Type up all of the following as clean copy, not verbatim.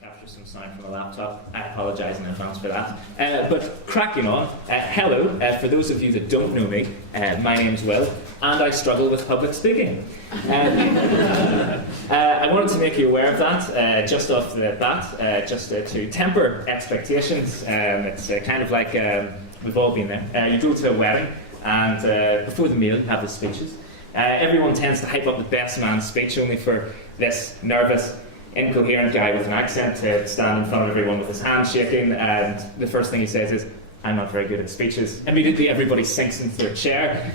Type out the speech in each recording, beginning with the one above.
Capture some sound from a laptop. I apologise in advance for that. But cracking on, hello, for those of you that don't know me, my name's Will, and I struggle with public speaking. I wanted to make you aware of that just off the bat, just to temper expectations. It's kind of like we've all been there. You go to a wedding, and before the meal, you have the speeches. Everyone tends to hype up the best man's speech, only for this nervous, incoherent guy with an accent to stand in front of everyone with his hand shaking, and the first thing he says is, "I'm not very good at speeches." Immediately everybody sinks into their chair,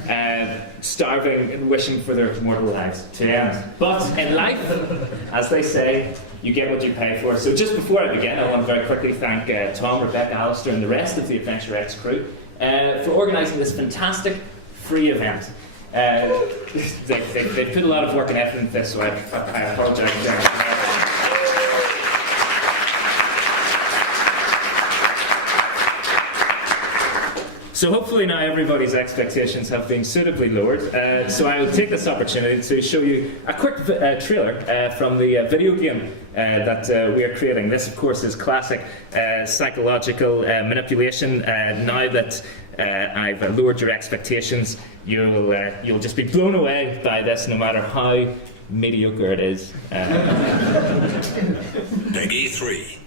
starving and wishing for their mortal lives to end. But in life, as they say, you get what you pay for. So just before I begin, I want to very quickly thank Tom, Rebecca, Alistair and the rest of the AdventureX crew for organising this fantastic free event. They put a lot of work and effort into this, so I apologise. So hopefully now everybody's expectations have been suitably lowered. So I will take this opportunity to show you a quick trailer from the video game that we are creating. This, of course, is classic psychological manipulation. Now that I've lowered your expectations, you'll just be blown away by this, no matter how mediocre it is. Peggy 3.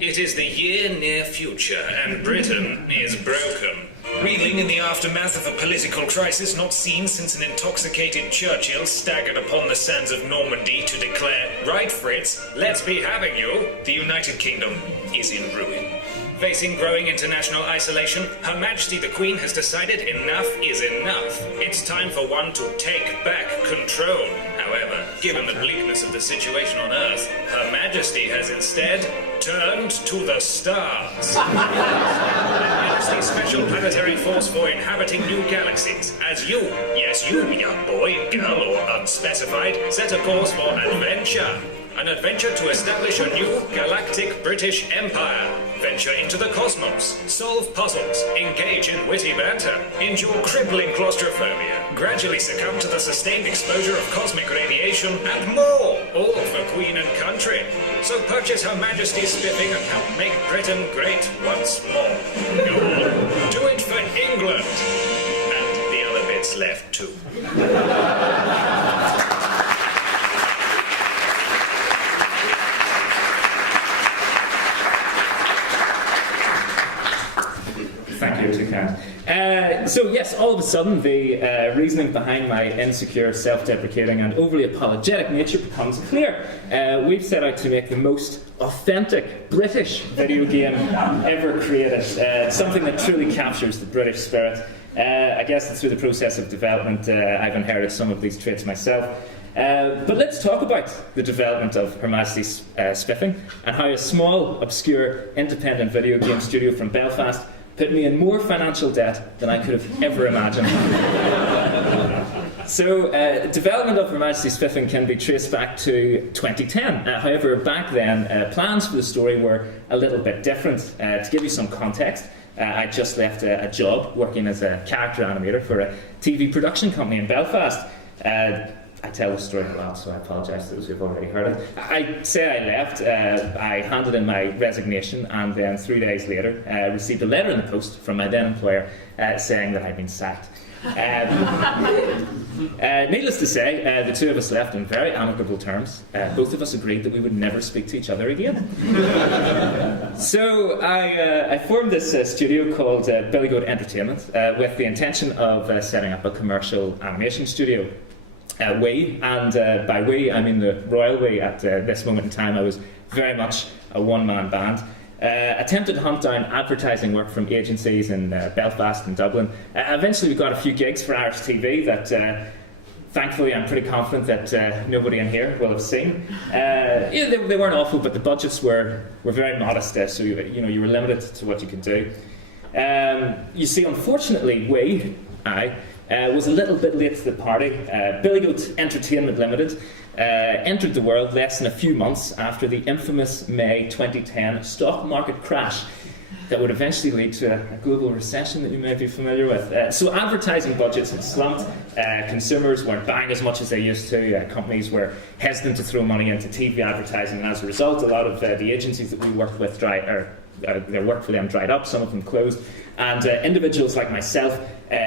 It is the year near future, and Britain is broken. Reeling in the aftermath of a political crisis not seen since an intoxicated Churchill staggered upon the sands of Normandy to declare, "Right, Fritz, let's be having you," the United Kingdom is in ruin. Facing growing international isolation, Her Majesty the Queen has decided enough is enough. It's time for one to take back control. However, given the bleakness of the situation on Earth, Her Majesty has instead turned to the stars. Her Majesty's Special Planetary Force for Inhabiting New Galaxies, as you, yes you, young boy, girl or unspecified, set a course for adventure. An adventure to establish a new galactic British empire. Venture into the cosmos, solve puzzles, engage in witty banter, endure crippling claustrophobia, gradually succumb to the sustained exposure of cosmic radiation, and more, all for Queen and country. So purchase Her Majesty's Spiffing and help make Britain great once more. Go on, do it for England. And the other bits left too. Thank you, too kind. So yes, all of a sudden the reasoning behind my insecure, self-deprecating and overly apologetic nature becomes clear. We've set out to make the most authentic British video game ever created, something that truly captures the British spirit. I guess that through the process of development I've inherited some of these traits myself. But let's talk about the development of Her Majesty's Spiffing and how a small, obscure, independent video game studio from Belfast put me in more financial debt than I could have ever imagined. So, development of Her Majesty's Spiffing can be traced back to 2010. However, back then, plans for the story were a little bit different. To give you some context, I just left a job working as a character animator for a TV production company in Belfast. I tell the story a lot, so I apologise to those who've already heard it. I say I left, I handed in my resignation, and then 3 days later received a letter in the post from my then employer saying that I'd been sacked. Needless to say, the two of us left in very amicable terms. Both of us agreed that we would never speak to each other again. So I formed this studio called Billy Goat Entertainment with the intention of setting up a commercial animation studio. We, and by we I mean the royal we. At this moment in time I was very much a one-man band. Attempted to hunt down advertising work from agencies in Belfast and Dublin. Eventually we got a few gigs for Irish TV that thankfully I'm pretty confident that nobody in here will have seen. They weren't awful, but the budgets were very modest, so you were limited to what you could do. You see, unfortunately I was a little bit late to the party. Billy Goat Entertainment Limited entered the world less than a few months after the infamous May 2010 stock market crash. that would eventually lead to a global recession that you may be familiar with. So advertising budgets had slumped, consumers weren't buying as much as they used to, companies were hesitant to throw money into TV advertising, and as a result, a lot of the agencies that we worked with their work for them dried up, some of them closed, and individuals like myself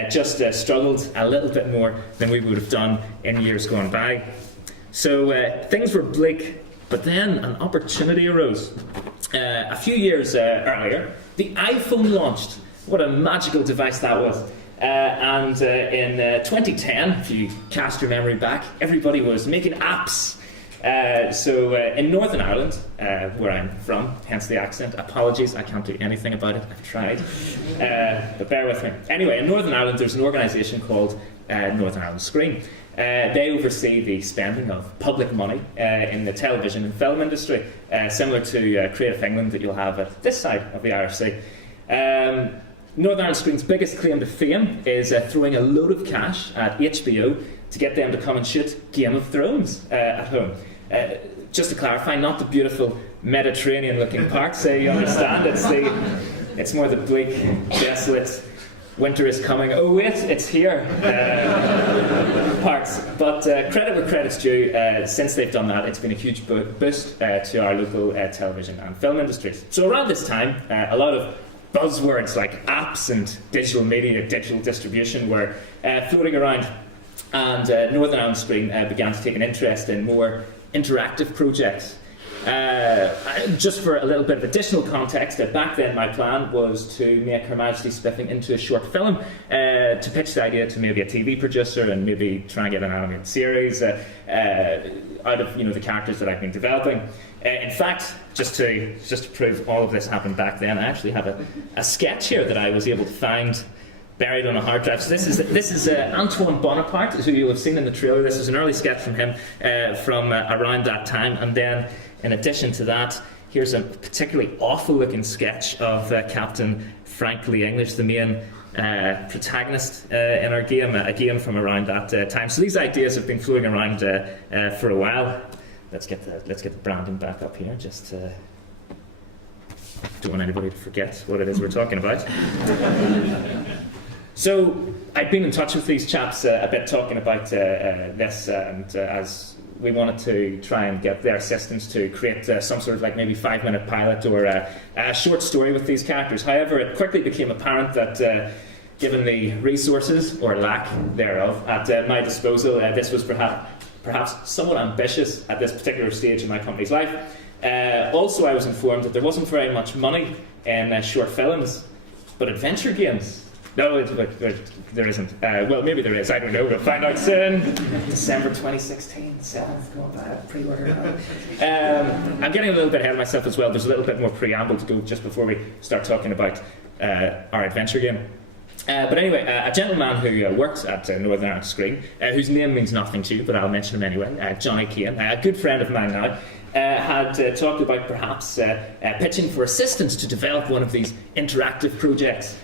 just struggled a little bit more than we would have done in years gone by. So things were bleak, but then an opportunity arose. A few years earlier, the iPhone launched. What a magical device that was. And in 2010, if you cast your memory back, everybody was making apps. So in Northern Ireland, where I'm from, hence the accent, apologies, I can't do anything about it, I've tried, but bear with me. Anyway, in Northern Ireland there's an organisation called Northern Ireland Screen. They oversee the spending of public money in the television and film industry, similar to Creative England that you'll have at this side of the Irish Sea. Northern Ireland Screen's biggest claim to fame is throwing a load of cash at HBO to get them to come and shoot Game of Thrones at home. Just to clarify, not the beautiful Mediterranean-looking parts, so you understand. It's more the bleak, desolate, winter is coming, oh wait, it's here parts. But credit where credit's due, since they've done that, it's been a huge boost to our local television and film industries. So around this time, a lot of buzzwords like apps and digital media, digital distribution were floating around, and Northern Ireland Screen began to take an interest in more interactive projects. Just for a little bit of additional context, back then my plan was to make Her Majesty Spiffing into a short film, to pitch the idea to maybe a TV producer and maybe try and get an animated series out of the characters that I've been developing. In fact, just to prove all of this happened back then, I actually have a sketch here that I was able to find buried on a hard drive. So this is Antoine Bonaparte, who you'll have seen in the trailer. This is an early sketch from him from around that time. And then, in addition to that, here's a particularly awful-looking sketch of Captain Frank Lee English, the main protagonist in our game, a game from around that time. So these ideas have been floating around for a while. Let's get the branding back up here. Just don't want anybody to forget what it is we're talking about. So I've been in touch with these chaps a bit, talking about this, and as we wanted to try and get their assistance to create some sort of maybe 5-minute pilot or a short story with these characters. However, it quickly became apparent that given the resources, or lack thereof, at my disposal, this was perhaps somewhat ambitious at this particular stage in my company's life. Also, I was informed that there wasn't very much money in short films, but adventure games. No, there isn't. Well, maybe there is. I don't know. We'll find out soon. December 2016, 7th, going by pre-order now. I'm getting a little bit ahead of myself as well. There's a little bit more preamble to go just before we start talking about our adventure game. But anyway, a gentleman who works at Northern Ireland Screen, whose name means nothing to you, but I'll mention him anyway, Johnny Kane, a good friend of mine now, had talked about perhaps pitching for assistance to develop one of these interactive projects.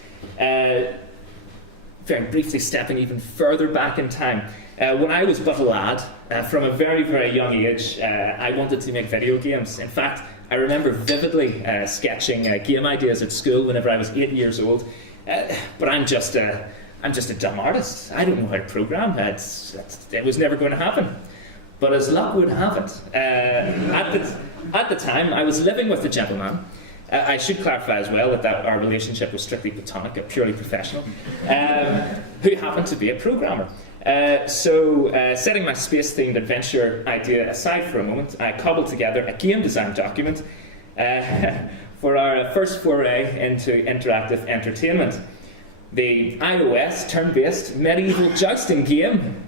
Very briefly stepping even further back in time, when I was but a lad, from a very, very young age, I wanted to make video games. In fact, I remember vividly sketching game ideas at school whenever I was 8 years old. But I'm just a dumb artist. I don't know how to program. It was never going to happen. But as luck would have it, at the time, I was living with a gentleman. I should clarify as well that our relationship was strictly platonic, purely professional, who happened to be a programmer. So, setting my space-themed adventure idea aside for a moment, I cobbled together a game design document for our first foray into interactive entertainment. The iOS turn-based medieval jousting game.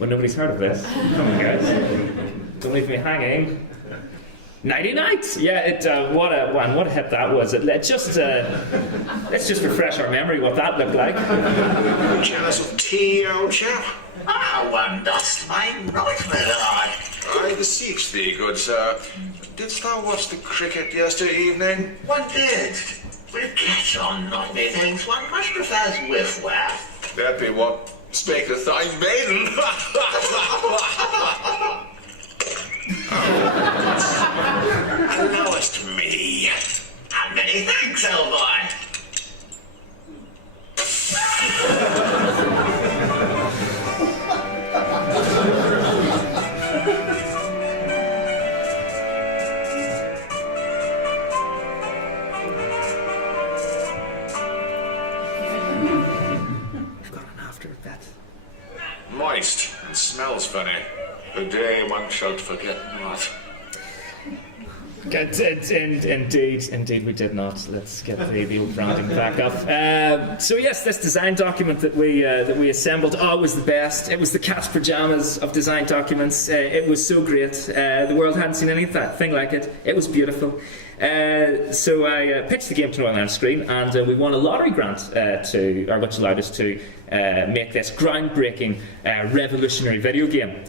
Well, nobody's heard of this. Come on, guys. Don't leave me hanging. Nighty Night! Yeah, what a hit that was. Let's just refresh our memory what that looked like. Jealous of tea, old chap? One dost my right, my lord. I beseech thee, good sir. Didst thou watch the cricket yesterday evening? One did. With catch on, not methinks one much prefers whiff-waff. That be what spake the thine maiden. Allowest me. How many And smells funny. A day one shall forget not. Indeed, we did not. Let's get the old branding back up. So yes, this design document that we assembled, it was the best. It was the cat's pajamas of design documents. It was so great. The world hadn't seen anything like it. It was beautiful. So I pitched the game to Northern Ireland Screen, and we won a lottery grant which allowed us to make this groundbreaking, revolutionary video game.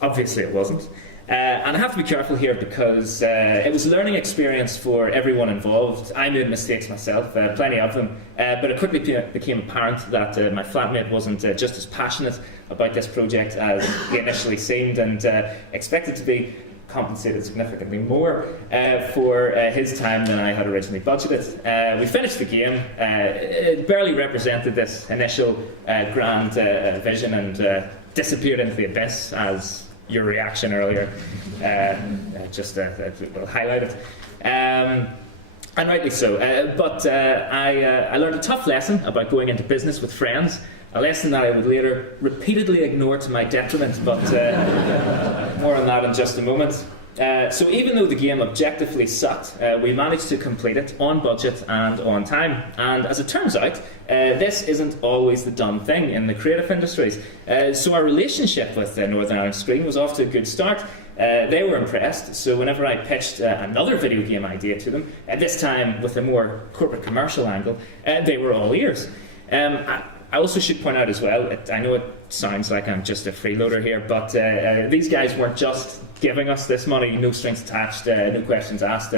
Obviously, it wasn't. And I have to be careful here because it was a learning experience for everyone involved. I made mistakes myself, plenty of them, but it quickly became apparent that my flatmate wasn't just as passionate about this project as he initially seemed, and expected to be compensated significantly more for his time than I had originally budgeted. We finished the game. It barely represented this initial grand vision and disappeared into the abyss, as your reaction earlier will highlight it. And rightly so. But I learned a tough lesson about going into business with friends, a lesson that I would later repeatedly ignore to my detriment, but more on that in just a moment. So even though the game objectively sucked, we managed to complete it on budget and on time. And as it turns out, this isn't always the done thing in the creative industries. So our relationship with Northern Ireland Screen was off to a good start. They were impressed, so whenever I pitched another video game idea to them, this time with a more corporate commercial angle, they were all ears. I also should point out as well, I know it sounds like I'm just a freeloader here, but these guys weren't just giving us this money, no strings attached, no questions asked.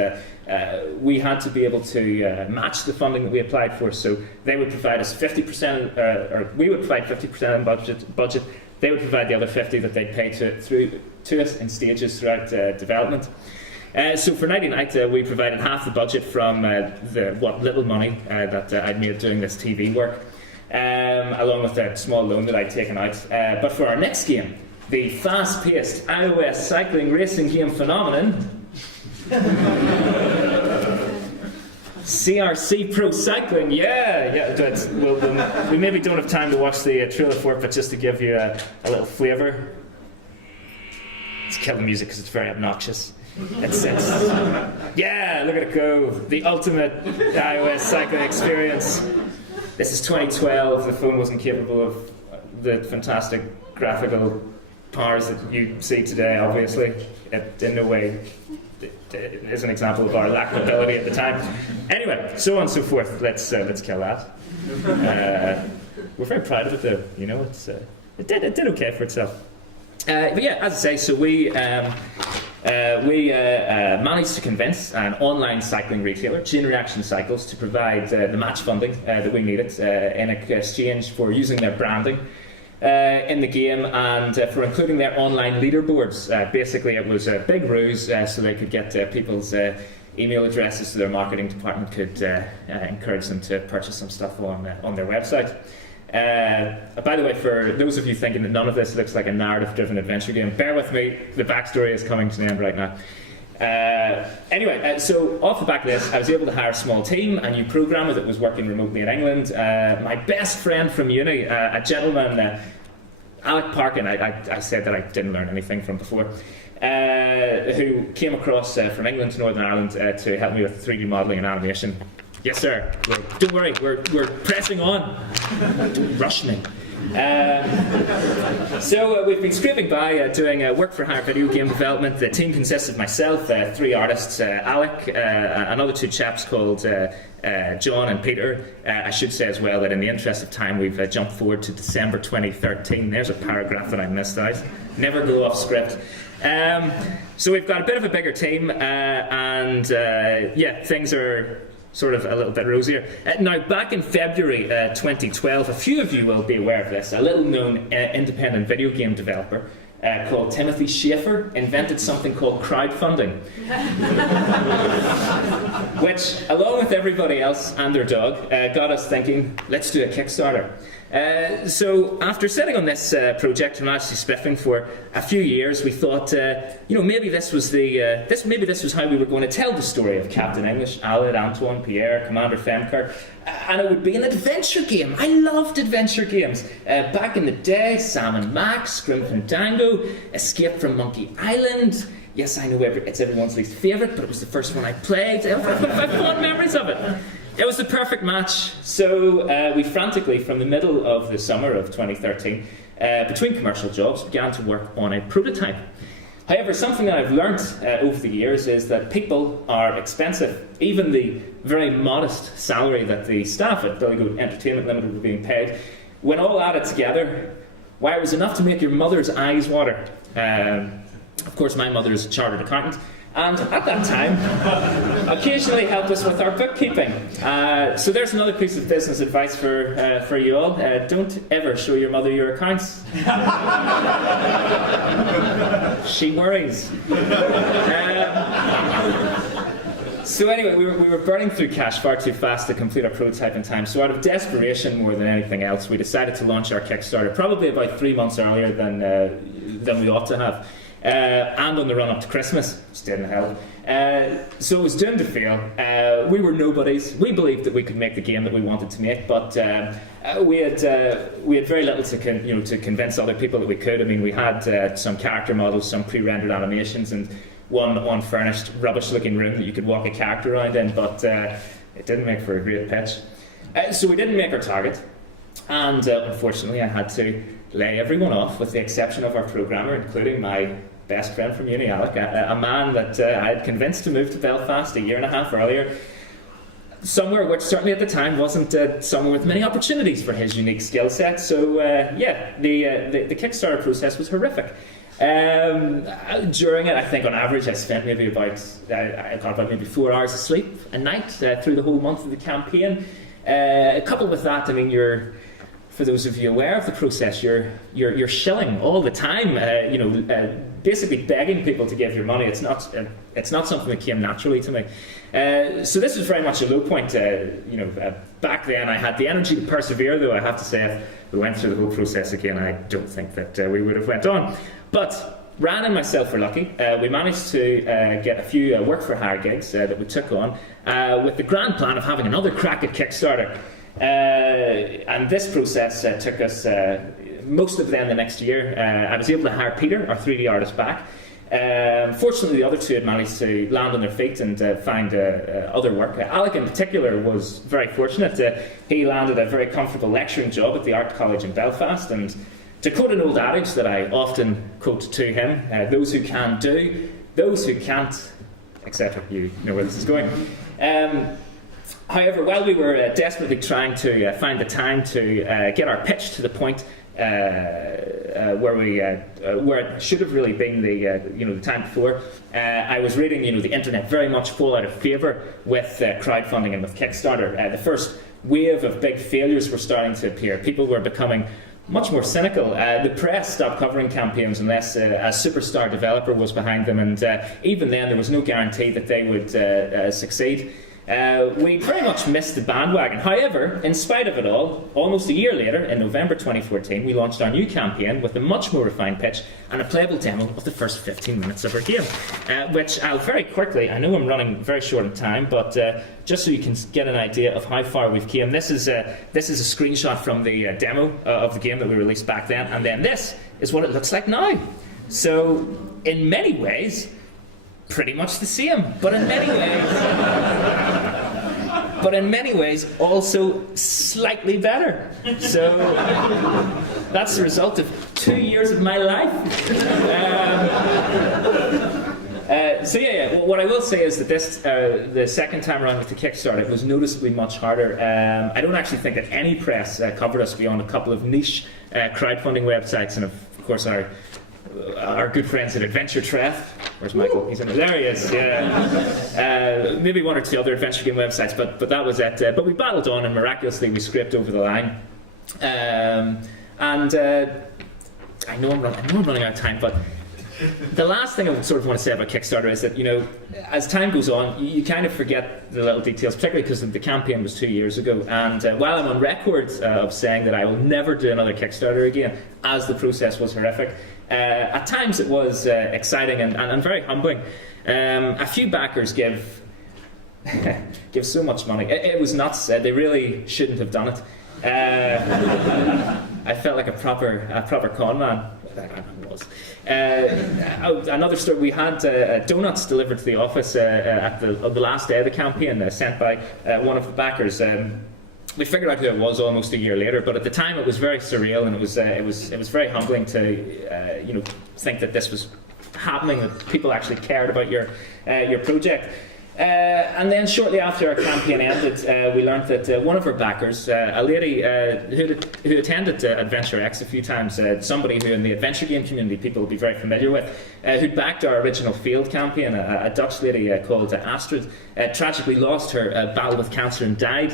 We had to be able to match the funding that we applied for, so they would provide us 50%, or we would provide 50% of the budget. They would provide the other 50% that they'd pay to us in stages throughout development. So for Nighty Night, we provided half the budget from what little money that I'd made doing this TV work, along with a small loan that I'd taken out. But for our next game, the fast-paced iOS cycling racing game phenomenon, CRC Pro Cycling, we maybe don't have time to watch the trailer for it, but just to give you a little flavour. Let's kill the music because it's very obnoxious. Yeah, look at it go. The ultimate iOS cycling experience. This is 2012, the phone wasn't capable of the fantastic graphical powers that you see today, obviously. It in no way is an example of our lack of ability at the time. Anyway, so on and so forth. Let's kill that. We're very proud of it though, you know, it did okay for itself. But yeah, as I say, so we managed to convince an online cycling retailer, Chain Reaction Cycles, to provide the match funding that we needed in exchange for using their branding in the game and for including their online leaderboards. Basically, it was a big ruse so they could get people's email addresses so their marketing department could encourage them to purchase some stuff on their website. By the way, for those of you thinking that none of this looks like a narrative-driven adventure game, bear with me, the backstory is coming to an end right now. Anyway, so off the back of this, I was able to hire a small team, a new programmer that was working remotely in England, my best friend from uni, a gentleman, Alec Parkin, I said that I didn't learn anything from before, who came across from England to Northern Ireland to help me with 3D modelling and animation. Yes, sir. Don't worry, we're pressing on. Don't rush me. So we've been scraping by doing work for hire video game development. The team consists of myself, 3 artists, Alec, another 2 chaps called John and Peter. I should say as well that in the interest of time we've jumped forward to December 2013. There's a paragraph that I missed out. Never go off script. So we've got a bit of a bigger team and yeah, things are sort of a little bit rosier. Now, back in February 2012, a few of you will be aware of this, a little-known independent video game developer called Timothy Schafer invented something called crowdfunding, which, along with everybody else and their dog, got us thinking, let's do a Kickstarter. So after sitting on this project for Majesty Spiffing for a few years, we thought, maybe this was how we were going to tell the story of Captain English, Aled, Antoine, Pierre, Commander Femkirk, and it would be an adventure game. I loved adventure games. Back in the day, Sam and Max, Grim Fandango, Escape from Monkey Island. Yes, I know it's everyone's least favourite, but it was the first one I played. I've fond memories of it. It was the perfect match. So we frantically, from the middle of the summer of 2013, between commercial jobs, began to work on a prototype. However, something that I've learnt over the years is that people are expensive. Even the very modest salary that the staff at Billy Goat Entertainment Limited were being paid, when all added together, why, it was enough to make your mother's eyes water. Of course, my mother is a chartered accountant, and at that time, occasionally helped us with our bookkeeping. So there's another piece of business advice for you all. Don't ever show your mother your accounts. She worries. So anyway, we were burning through cash far too fast to complete our prototype in time. So out of desperation more than anything else, we decided to launch our Kickstarter probably about 3 months earlier than we ought to have. And on the run up to Christmas, which didn't help. So it was doomed to fail. We were nobodies. We believed that we could make the game that we wanted to make, but we had very little to convince other people that we could. I mean, we had some character models, some pre-rendered animations, and one unfurnished, rubbish-looking room that you could walk a character around in, but it didn't make for a great pitch. So we didn't make our target, and unfortunately, I had to lay everyone off, with the exception of our programmer, including my best friend from uni, Alec, a man that I had convinced to move to Belfast a year and a half earlier, somewhere which certainly at the time wasn't somewhere with many opportunities for his unique skill set. So the Kickstarter process was horrific. During it, I think on average I spent maybe about 4 hours of sleep a night through the whole month of the campaign. Coupled with that, I mean, for those of you aware of the process, you're shilling all the time, basically begging people to give your money. It's not something that came naturally to me. So this was very much a low point. Back then I had the energy to persevere, though I have to say if we went through the whole process again, I don't think that we would have went on. But Ran and myself were lucky. We managed to get a few work-for-hire gigs that we took on with the grand plan of having another crack at Kickstarter. And this process took us most of them the next year. I was able to hire Peter, our 3D artist, back. Fortunately, the other two had managed to land on their feet and find other work. Alec, in particular, was very fortunate. He landed a very comfortable lecturing job at the Art College in Belfast. And to quote an old adage that I often quote to him, those who can do, those who can't, etc. You know where this is going. However, while we were desperately trying to find the time to get our pitch to the point where it should have really been the time before, I was reading the internet very much fall out of favour with crowdfunding and with Kickstarter. The first wave of big failures were starting to appear. People were becoming much more cynical. The press stopped covering campaigns unless a superstar developer was behind them, and even then there was no guarantee that they would succeed. We pretty much missed the bandwagon. However, in spite of it all, almost a year later, in November 2014, we launched our new campaign with a much more refined pitch and a playable demo of the first 15 minutes of our game, which I'll very quickly, I know I'm running very short on time, but just so you can get an idea of how far we've came, this is a screenshot from the demo of the game that we released back then, and then this is what it looks like now. So, in many ways, pretty much the same, but in many ways also slightly better. So that's the result of 2 years of my life. Well, what I will say is that this, the second time around with the Kickstarter, it was noticeably much harder. I don't actually think that any press covered us beyond a couple of niche crowdfunding websites, and of course our good friends at AdventureX. Where's Michael? He's in there. He is. Yeah. Maybe one or two other adventure game websites, but that was it. But we battled on, and miraculously we scraped over the line. I know I'm running out of time, but The last thing I sort of want to say about Kickstarter is that, you know, as time goes on, you kind of forget the little details, particularly because the campaign was 2 years ago. And while I'm on record of saying that I will never do another Kickstarter again, as the process was horrific, at times it was exciting and very humbling. A few backers give so much money. It was nuts. They really shouldn't have done it. I felt like a proper con man. I was. Another story, we had donuts delivered to the office at the last day of the campaign, sent by one of the backers. We figured out who it was almost a year later, but at the time it was very surreal, and it was very humbling to you know, think that this was happening, that people actually cared about your project. And then shortly after our campaign ended, we learned that one of our backers, a lady who attended AdventureX a few times, somebody who in the adventure game community people will be very familiar with, who'd backed our original field campaign, a Dutch lady called Astrid, tragically lost her battle with cancer and died.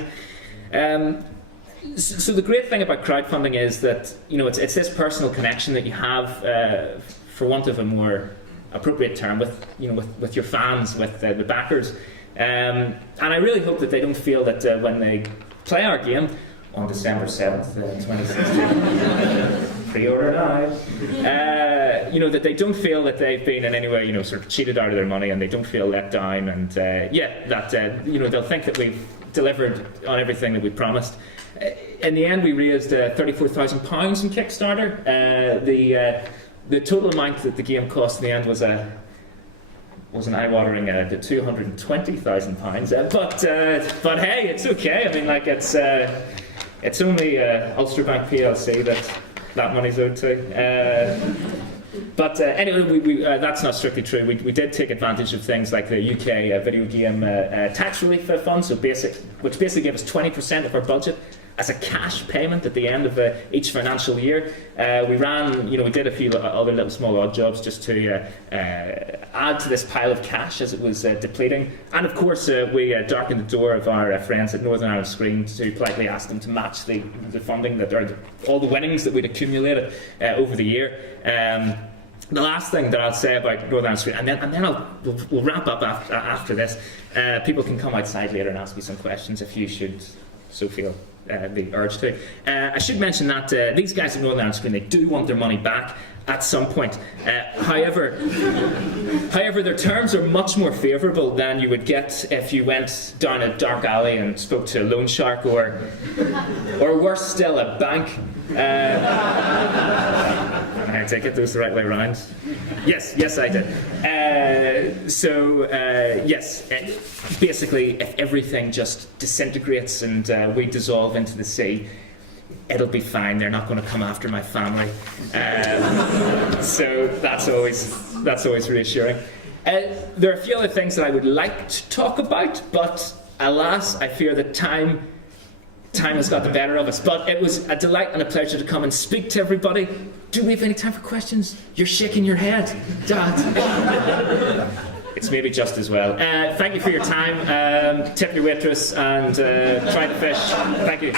So the great thing about crowdfunding is that, you know, it's this personal connection that you have, for want of a more appropriate term, with your fans, with the backers, and I really hope that they don't feel that when they play our game on December 7th, 2016, pre-order now, you know, that they don't feel that they've been in any way, you know, sort of cheated out of their money, and they don't feel let down, and that you know, they'll think that we've delivered on everything that we promised. In the end, we raised £34,000 in Kickstarter. The total amount that the game cost in the end was an eye-watering £220,000. But hey, it's okay. I mean, like, it's only Ulster Bank PLC that money's owed to. But anyway, that's not strictly true. We did take advantage of things like the UK video game tax relief fund, which basically gave us 20% of our budget as a cash payment at the end of each financial year. We did a few other little small odd jobs just to add to this pile of cash as it was depleting. And of course, we darkened the door of our friends at Northern Ireland Screen to politely ask them to match the funding all the winnings that we'd accumulated over the year. The last thing that I'll say about Northern Ireland Screen, and then we'll wrap up after this. People can come outside later and ask me some questions if you should so feel the urge to. I should mention that these guys at Northern Ireland Screen, they do want their money back at some point. However, their terms are much more favourable than you would get if you went down a dark alley and spoke to a loan shark, or worse still, a bank. I take it, those the right way around. Yes, I did. Basically, if everything just disintegrates and we dissolve into the sea, it'll be fine. They're not going to come after my family. So that's always reassuring. There are a few other things that I would like to talk about, but alas, I fear that time has got the better of us. But it was a delight and a pleasure to come and speak to everybody. Do we have any time for questions? You're shaking your head, Dad. It's maybe just as well. Thank you for your time. Tip your waitress and try the fish. Thank you.